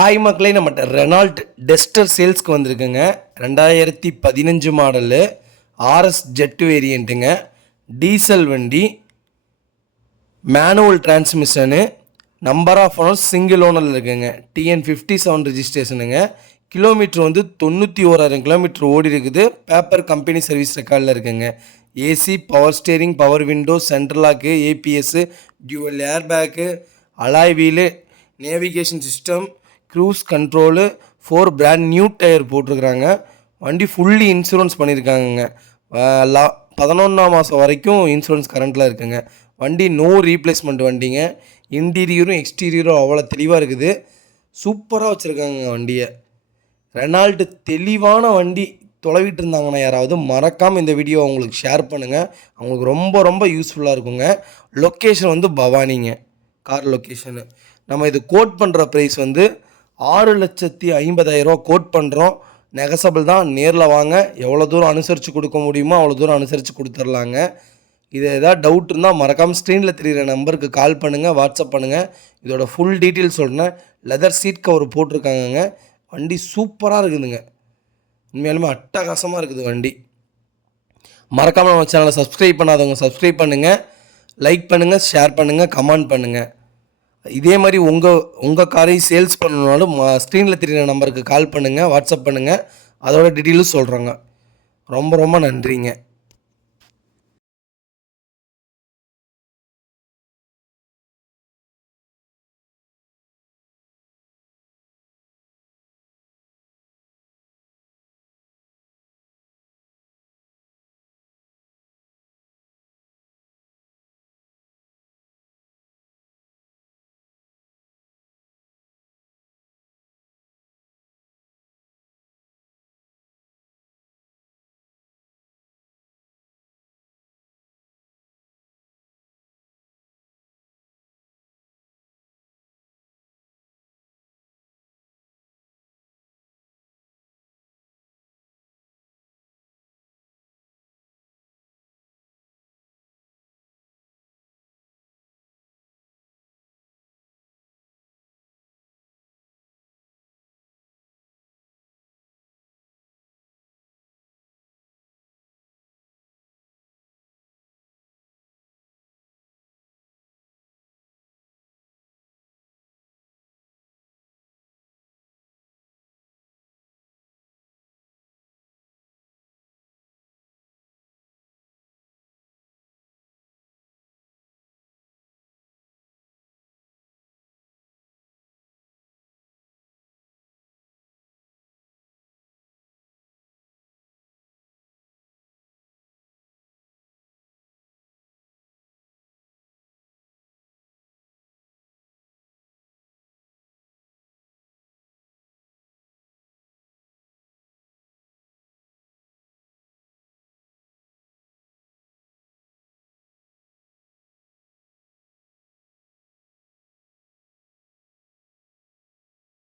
Hi மக்களே, நம்மகிட்ட Reynold duster சேல்ஸ்க்கு வந்திருக்குங்க. 2015 மாடலு ஆர்எஸ் ஜெட் வேரியண்ட்டுங்க. டீசல் வண்டி, manual transmission, number of owners single ஓனரில் இருக்குங்க. TN 57 ரிஜிஸ்ட்ரேஷனுங்க. கிலோமீட்டர் வந்து 91,000 கிலோமீட்டர் ஓடி இருக்குது. பேப்பர் கம்பெனி சர்வீஸ் ரெக்கார்டில் இருக்குங்க. AC, power steering, power window, central lock, APS, dual air bag, alloy wheel, navigation system, cruise control, 4 brand new tyre போட்டிருக்கிறாங்க. வண்டி fully insurance பண்ணியிருக்காங்கங்க. 11ஆம் மாதம் வரைக்கும் இன்சூரன்ஸ் கரண்ட்டில் இருக்குங்க. வண்டி நோ ரீப்ளேஸ்மெண்ட் வண்டிங்க. இன்டீரியரும் எக்ஸ்டீரியரும் அவ்வளோ தெளிவாக இருக்குது. சூப்பராக வச்சுருக்காங்க வண்டியை. ரெனால்ட் தெளிவான வண்டி தொலைவிட்டு இருந்தாங்கன்னா யாராவது மறக்காமல் இந்த வீடியோ அவங்களுக்கு ஷேர் பண்ணுங்கள். அவங்களுக்கு ரொம்ப ரொம்ப யூஸ்ஃபுல்லாக இருக்குங்க. லொக்கேஷன் வந்து பவானிங்க, கார் லொக்கேஷனு. நம்ம இது கோட் பண்ணுற ப்ரைஸ் வந்து 6,50,000 கோட் பண்ணுறோம். நெகசபிள் தான். நேரில் வாங்க, எவ்வளோ தூரம் அனுசரித்து கொடுக்க முடியுமோ அவ்வளோ தூரம் அனுசரித்து கொடுத்துர்லாங்க. இது எதாவது டவுட் இருந்தால் மறக்காமல் ஸ்க்ரீனில் தெரிகிற நம்பருக்கு கால் பண்ணுங்கள், வாட்ஸ்அப் பண்ணுங்கள். இதோட ஃபுல் டீட்டெயில்ஸ் சொல்கிறேன். லெதர் சீட் கவர் போட்டிருக்காங்கங்க. வண்டி சூப்பராக இருக்குதுங்க. உண்மையாலுமே அட்டகாசமாக இருக்குது வண்டி. மறக்காமல் நம்ம சேனலை சப்ஸ்கிரைப் பண்ணாதவங்க சப்ஸ்கிரைப் பண்ணுங்கள், லைக் பண்ணுங்கள், ஷேர் பண்ணுங்கள், கமெண்ட் பண்ணுங்கள். இதே மாதிரி உங்கள் காரையும் சேல்ஸ் பண்ணணுன்னாலும் ஸ்க்ரீனில் தெரிகிற நம்பருக்கு கால் பண்ணுங்கள், வாட்ஸ்அப் பண்ணுங்கள். அதோட டீட்டெயிலும் சொல்கிறோங்க. ரொம்ப ரொம்ப நன்றிங்க.